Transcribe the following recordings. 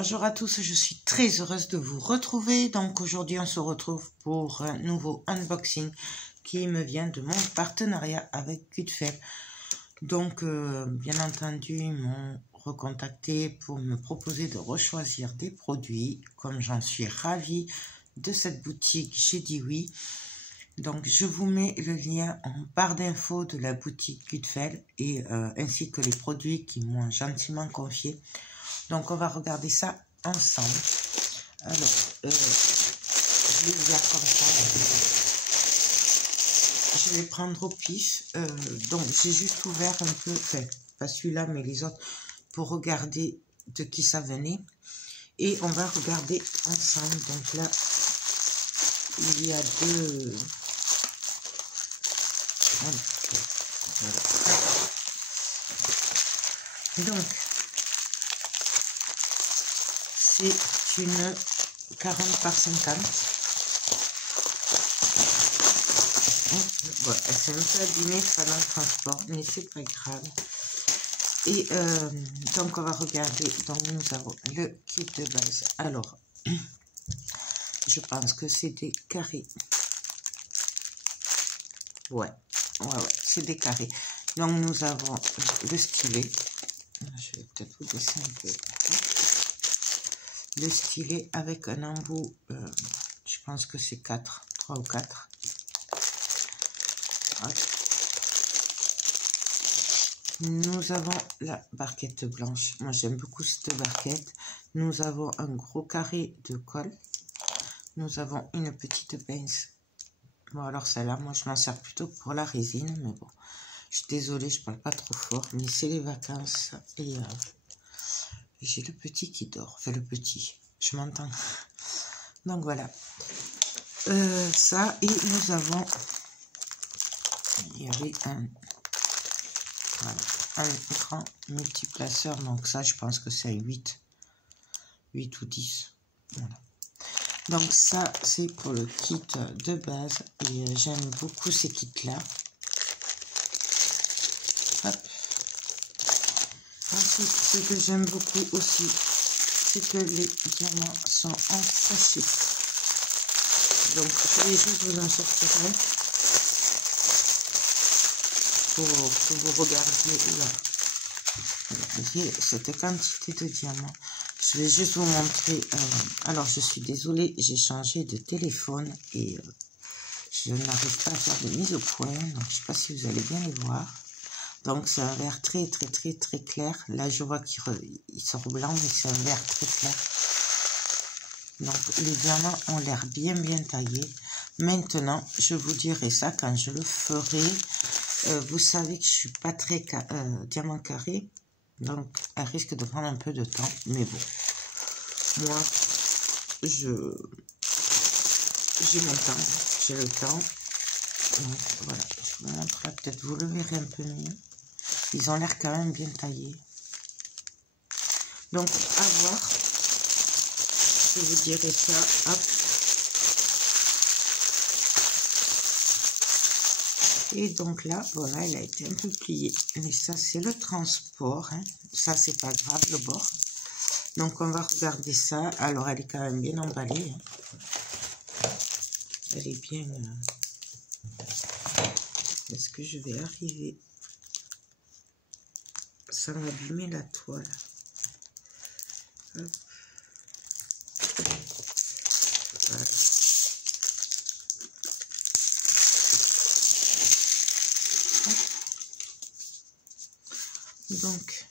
Bonjour à tous, je suis très heureuse de vous retrouver. Donc aujourd'hui on se retrouve pour un nouveau unboxing qui me vient de mon partenariat avec Cutefel. Donc bien entendu ils m'ont recontacté pour me proposer de rechoisir des produits. Comme j'en suis ravie de cette boutique, j'ai dit oui. Donc je vous mets le lien en barre d'infos de la boutique Cutefel et ainsi que les produits qu'ils m'ont gentiment confiés. Donc, on va regarder ça ensemble. Alors, je vais le faire comme ça. Je vais prendre au pif. Donc, j'ai juste ouvert un peu, enfin, pas celui-là, mais les autres, pour regarder de qui ça venait. Et on va regarder ensemble. Donc là, il y a deux... Voilà. Donc, c'est une 40 par 50. Bon, c'est un peu abîmé pendant le transport, mais c'est pas grave. Et donc on va regarder. Donc nous avons le kit de base. Alors, je pense que c'est des carrés. Ouais, c'est des carrés. Donc nous avons le stylet. Je vais peut-être vous laisser un peu. Le stylet avec un embout, je pense que c'est 3 ou 4. Ouais. Nous avons la barquette blanche. Moi, j'aime beaucoup cette barquette. Nous avons un gros carré de colle. Nous avons une petite pince. Bon, alors celle-là, moi, je m'en sers plutôt pour la résine. Mais bon, je suis désolée, je parle pas trop fort. Mais c'est les vacances. Et j'ai le petit qui dort. Enfin, le petit. Je m'entends. Donc, voilà. Ça, et nous avons... Il y avait un écran multiplaceur. Donc, ça, je pense que c'est 8 ou 10. Voilà. Donc, ça, c'est pour le kit de base. Et j'aime beaucoup ces kits-là. Ensuite, ce que j'aime beaucoup aussi, c'est que les diamants sont en sachet. Donc, je vais juste vous en sortir un pour que vous regardiez cette quantité de diamants. Je vais juste vous montrer. Alors, je suis désolée, j'ai changé de téléphone et je n'arrive pas à faire de mise au point. Donc, je ne sais pas si vous allez bien les voir. Donc, c'est un vert très clair. Là, je vois qu'il sort blanc, mais c'est un vert très clair. Donc, les diamants ont l'air bien taillés. Maintenant, je vous dirai ça quand je le ferai. Vous savez que je suis pas très diamant carré. Donc, elle risque de prendre un peu de temps. Mais bon, moi, j'ai mon temps. J'ai le temps. Donc, voilà. Je vous montrerai. Peut-être vous le verrez un peu mieux. Ils ont l'air quand même bien taillés. Donc, à voir. Je vous dirai ça. Hop. Et donc là, voilà, elle a été un peu pliée. Mais ça, c'est le transport. Hein. Ça, c'est pas grave, le bord. Donc, on va regarder ça. Alors, elle est quand même bien emballée. Hein. Elle est bien... Est-ce que je vais arriver sans abîmer la toile? Hop. Voilà. Donc,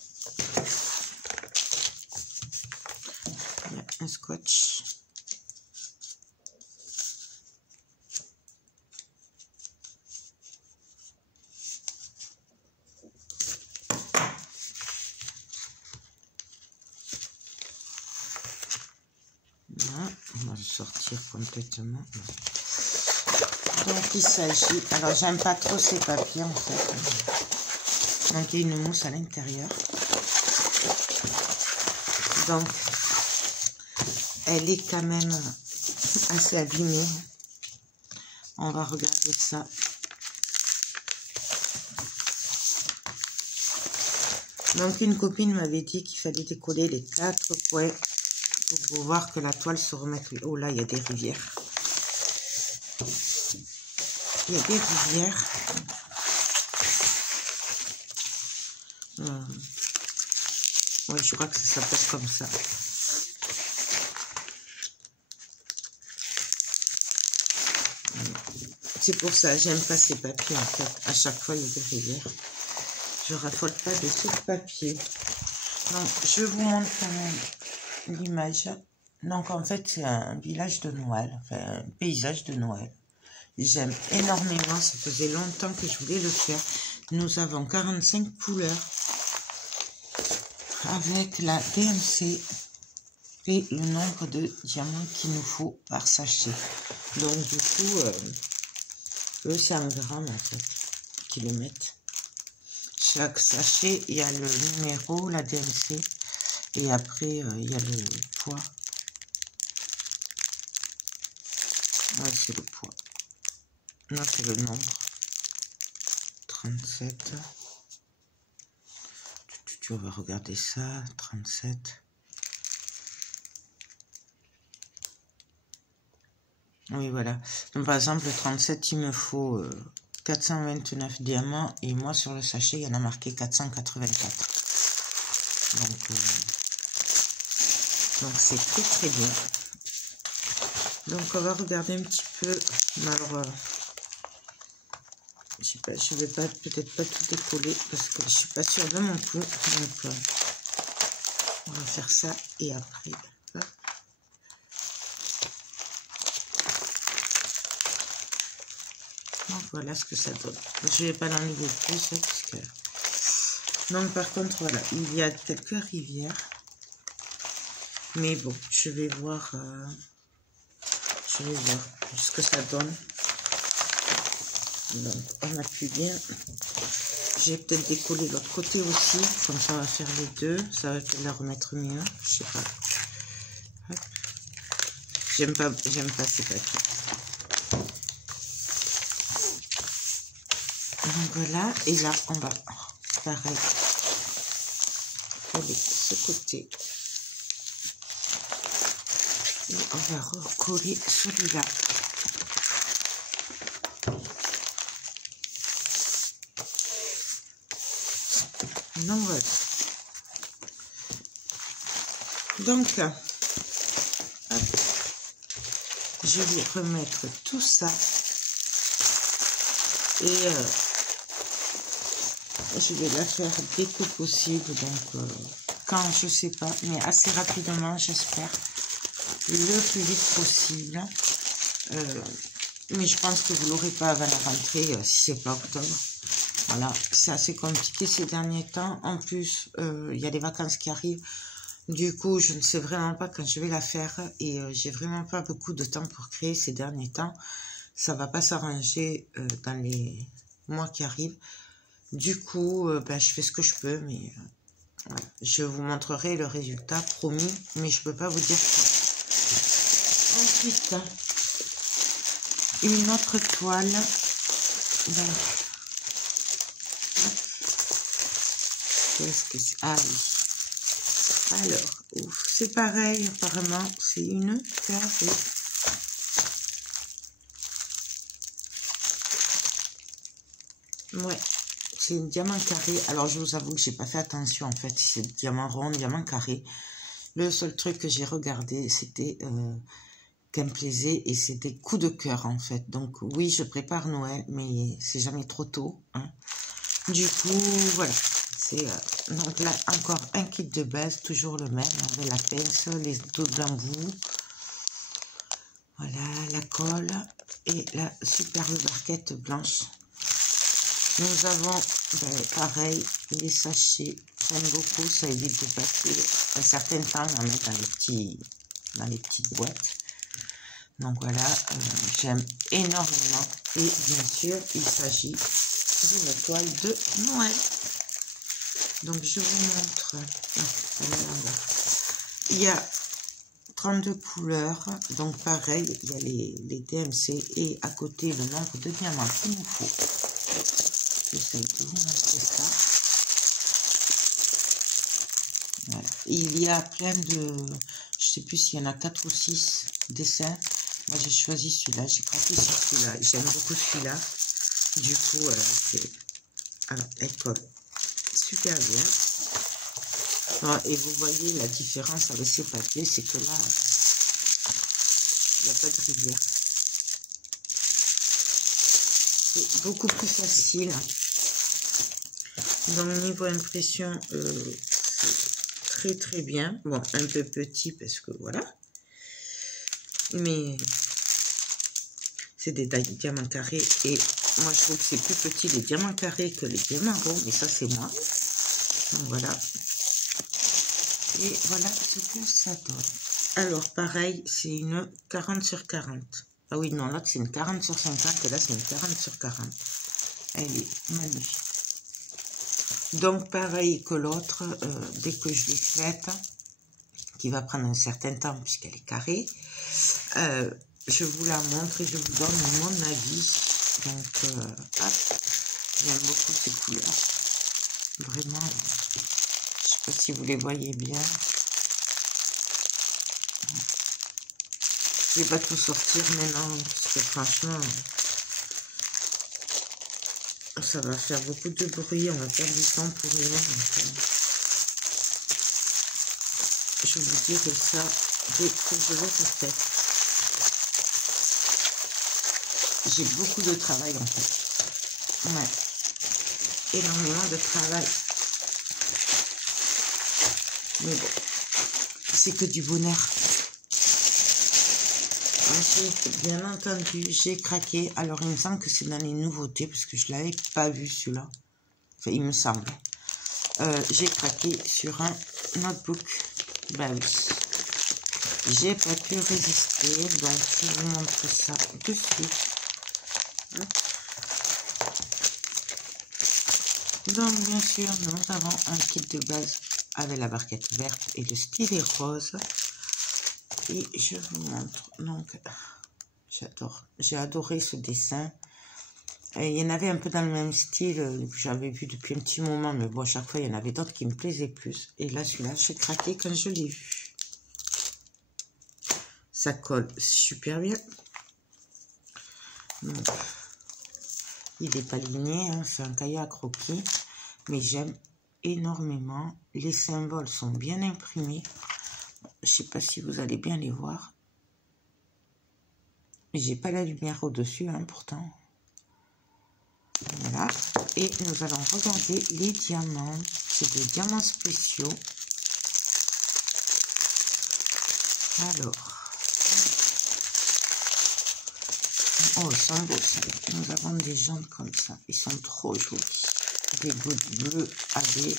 il y a un scotch. Là, on va le sortir complètement. Donc, il s'agit... Alors, j'aime pas trop ces papiers, en fait. Donc, il y a une mousse à l'intérieur. Donc, elle est quand même assez abîmée. On va regarder ça. Donc, une copine m'avait dit qu'il fallait décoller les 4 coins pour voir que la toile se remette. Oh là, il y a des rivières. Il y a des rivières. Oui, je crois que ça s'appelle comme ça. C'est pour ça, j'aime pas ces papiers en fait. À chaque fois, il y a des rivières. Je raffole pas de ce papier. Donc, je vous montre quand même l'image. Donc, en fait, c'est un village de Noël, enfin, un paysage de Noël. J'aime énormément, ça faisait longtemps que je voulais le faire. Nous avons 45 couleurs avec la DMC et le nombre de diamants qu'il nous faut par sachet. Donc, du coup, eux, c'est un gramme en fait qu'ils le mettent. Chaque sachet, il y a le numéro, la DMC, et après, il y a le poids. Ouais, c'est le poids. Non, c'est le nombre. 37. Tu vas regarder ça. 37. Oui, voilà. Donc, par exemple, le 37, il me faut 429 diamants. Et moi, sur le sachet, il y en a marqué 484. Donc c'est très très bien. Donc, on va regarder un petit peu. Alors, je sais pas, je vais pas peut-être pas tout décoller parce que je suis pas sûre de mon coup. Donc, on va faire ça et après. Hop. Donc, voilà ce que ça donne. Je vais pas l'enlever plus parce que. Donc, par contre, voilà, il y a quelques rivières. Mais bon, je vais voir ce que ça donne. Donc, on appuie bien. J'ai peut-être décollé l'autre côté aussi. Comme ça, on va faire les deux. Ça va peut-être la remettre mieux. Je sais pas. Hop. J'aime pas ces papiers. Donc voilà. Et là, on va pareil coller ce côté. Et on va recoller celui-là. Donc voilà. Donc, hop, je vais remettre tout ça et je vais la faire dès que possible. Donc, quand je sais pas, mais assez rapidement, j'espère, le plus vite possible. Mais je pense que vous l'aurez pas avant la rentrée, si c'est pas octobre. Voilà, c'est assez compliqué ces derniers temps. En plus, il y a les vacances qui arrivent. Du coup, je ne sais vraiment pas quand je vais la faire. Et j'ai vraiment pas beaucoup de temps pour créer ces derniers temps. Ça va pas s'arranger dans les mois qui arrivent. Du coup, ben, je fais ce que je peux. Mais voilà. Je vous montrerai le résultat, promis. Mais je peux pas vous dire quoi. Ensuite, une autre toile. Ben, qu'est-ce que c'est? Ah oui. Alors, c'est pareil, apparemment, c'est une carrée. Ouais, c'est un diamant carré. Alors, je vous avoue que j'ai pas fait attention, en fait, si c'est diamant rond, diamant carré. Le seul truc que j'ai regardé, c'était qu'elle me plaisait et c'était coup de cœur, en fait. Donc, oui, je prépare Noël, mais c'est jamais trop tôt, hein. Du coup, voilà. C'est donc là encore un kit de base, toujours le même, avec la pince, les dos d'embout, voilà, la colle et la superbe barquette blanche. Nous avons pareil les sachets, j'aime beaucoup, ça évite de passer un certain temps à mettre dans les petites boîtes. Donc voilà, j'aime énormément et bien sûr il s'agit d'une toile de Noël. Donc, je vous montre. Il y a 32 couleurs. Donc, pareil, il y a les DMC et à côté, le nombre de diamants qu'il nous faut. J'essaie de vous montrer ça. Voilà. Il y a plein Je sais plus s'il y en a 4 ou 6 dessins. Moi, j'ai choisi celui-là. J'ai craqué sur celui-là. J'aime beaucoup celui-là. Du coup, alors, elle colle super bien. Alors, et vous voyez la différence avec ces papiers, c'est que là, il n'y a pas de rivière. C'est beaucoup plus facile. Donc, niveau impression, c'est très bien. Bon, un peu petit parce que voilà. Mais c'est des diamants carrés. Et moi, je trouve que c'est plus petit les diamants carrés que les diamants ronds. Mais ça, c'est moi. Donc, voilà. Et voilà ce que ça donne. Alors, pareil, c'est une 40 sur 40. Ah oui, non, là, c'est une 40 sur 50. Et là, c'est une 40 sur 40. Elle est magnifique. Donc, pareil que l'autre, dès que je l'ai faite, qui va prendre un certain temps puisqu'elle est carrée, je vous la montre et je vous donne mon avis. Donc, j'aime beaucoup ces couleurs. Vraiment, je ne sais pas si vous les voyez bien. Je ne vais pas tout sortir maintenant parce que franchement, ça va faire beaucoup de bruit. On va perdre du temps pour rien. Donc, je vous dis que ça, dès que je l'ai fait, j'ai beaucoup de travail en fait. Ouais. Énormément de travail. Mais bon, c'est que du bonheur. Ensuite, bien entendu, j'ai craqué. Alors, il me semble que c'est dans les nouveautés, parce que je ne l'avais pas vu celui-là. Enfin, il me semble. J'ai craqué sur un notebook. Bah oui. J'ai pas pu résister, donc je vous montre ça de suite. Donc, bien sûr, nous avons un kit de base avec la barquette verte et le stylet rose. Et je vous montre. Donc, j'adore. J'ai adoré ce dessin. Et il y en avait un peu dans le même style que j'avais vu depuis un petit moment. Mais bon, à chaque fois, il y en avait d'autres qui me plaisaient plus. Et là, celui-là, j'ai craqué quand je l'ai vu. Ça colle super bien. Donc, il n'est pas ligné. Hein, c'est un cahier à croquis. Mais j'aime énormément. Les symboles sont bien imprimés. Je ne sais pas si vous allez bien les voir. J'ai pas la lumière au-dessus, hein, pourtant. Voilà. Et nous allons regarder les diamants. C'est des diamants spéciaux. Alors. Oh, ils sont beaux. Nous avons des jambes comme ça. Ils sont trop jolis. Des gouttes bleues AB.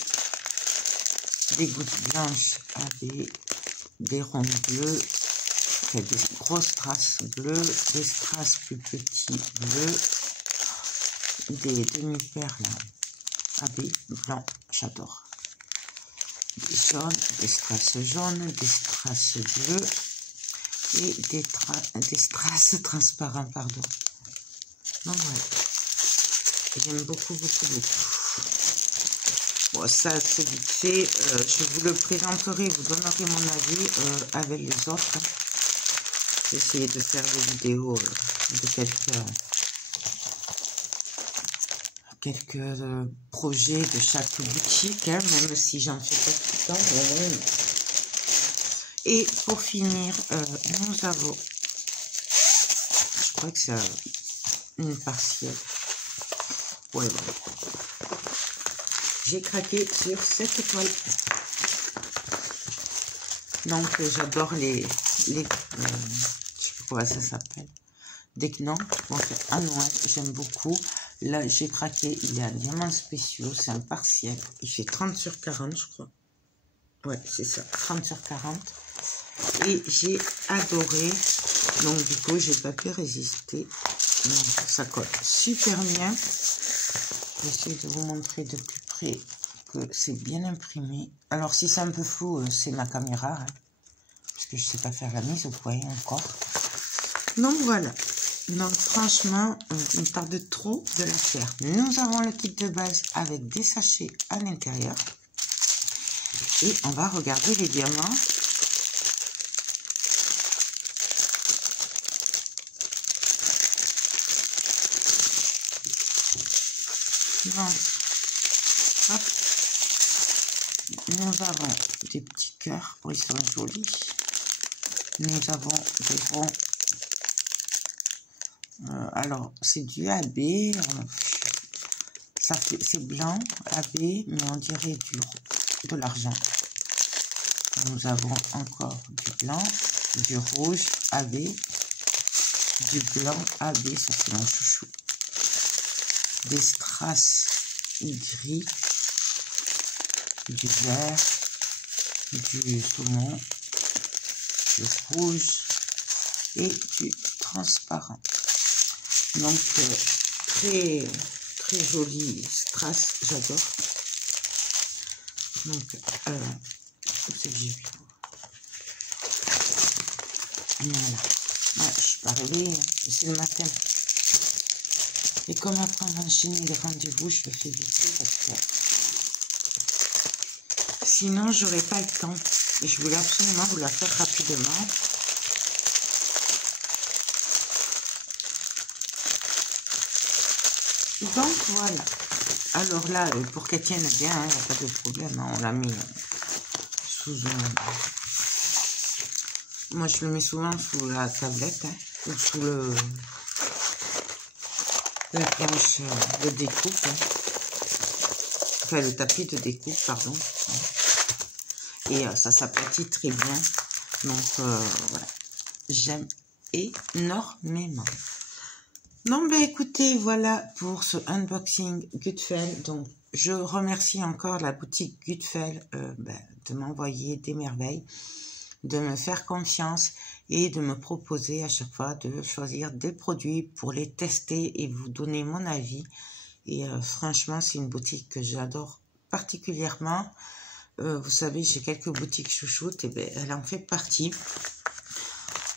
Des gouttes blanches AB. Des rondes bleues. Des grosses strass bleues, des strass plus petits bleus, des demi-perles AB blanc, j'adore. Des jaunes, des strass jaunes, des strass bleus et des strass transparents, pardon. Donc voilà, j'aime beaucoup, beaucoup, beaucoup. Bon, ça c'est vite fait, je vous le présenterai, vous donnerez mon avis avec les autres. J'ai essayé de faire des vidéos de quelques projets de chaque boutique, hein, même si j'en fais pas tout le temps. Et pour finir, nous avons, je crois que c'est une partielle. Ouais, voilà. J'ai craqué sur cette étoile. Donc j'adore les je sais pas quoi ça s'appelle, des knans. Donc en noir, j'aime beaucoup. Là j'ai craqué, il y a un diamant spéciaux, c'est un partiel, il fait 30 sur 40 je crois. Ouais, c'est ça, 30 sur 40. Et j'ai adoré, donc du coup j'ai pas pu résister. Donc ça colle super bien. J'essaie de vous montrer de plus près que c'est bien imprimé. Alors si c'est un peu flou, c'est ma caméra, hein, parce que je sais pas faire la mise au point encore. Donc voilà. Donc franchement, il me tarde trop de la faire. Nous avons le kit de base avec des sachets à l'intérieur. Et on va regarder les diamants. Donc, hop. Nous avons des petits cœurs. Oh, ils sont jolis. Nous avons des ronds. Alors, c'est du AB. C'est blanc, AB, mais on dirait de l'argent. Nous avons encore du blanc, du rouge, AB, du blanc, AB, ça c'est mon chouchou. Des strass gris, du vert, du saumon, du rouge et du transparent. Donc, très joli strass, j'adore. Donc, où c'est que j'ai vu? Voilà. Ouais, je suis pas réveillée, c'est le matin. Et comme après on va enchaîner les rendez-vous, je le fais vite parce que sinon j'aurais pas le temps. Et je voulais absolument vous la faire rapidement. Donc voilà. Alors là, pour qu'elle tienne bien, il n'y a pas de problème. Hein, on l'a mis sous un... Moi, je le mets souvent sous la tablette, hein, ou sous la planche de découpe. Hein. Enfin, le tapis de découpe, pardon. Et ça s'aplatit très bien. Donc, voilà. J'aime énormément. Non, ben écoutez, voilà pour ce unboxing Gutfeld. Donc, je remercie encore la boutique Gutfeld de m'envoyer des merveilles, de me faire confiance et de me proposer à chaque fois de choisir des produits pour les tester et vous donner mon avis. Et franchement, c'est une boutique que j'adore particulièrement. Vous savez, j'ai quelques boutiques chouchoutes et ben, elle en fait partie.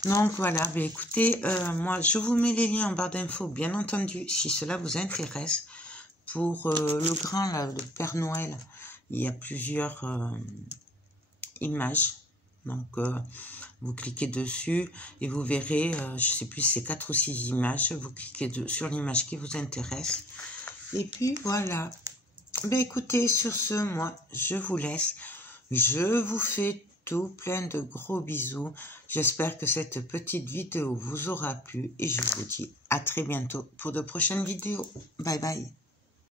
Donc voilà, ben écoutez, moi je vous mets les liens en barre d'infos, bien entendu, si cela vous intéresse. Pour le grand, là, le Père Noël, il y a plusieurs images. Donc vous cliquez dessus et vous verrez, je sais plus, c'est 4 ou 6 images. Vous cliquez sur l'image qui vous intéresse. Et puis voilà. Ben écoutez, sur ce, moi je vous laisse. Je vous fais tout plein de gros bisous. J'espère que cette petite vidéo vous aura plu et je vous dis à très bientôt pour de prochaines vidéos. Bye bye.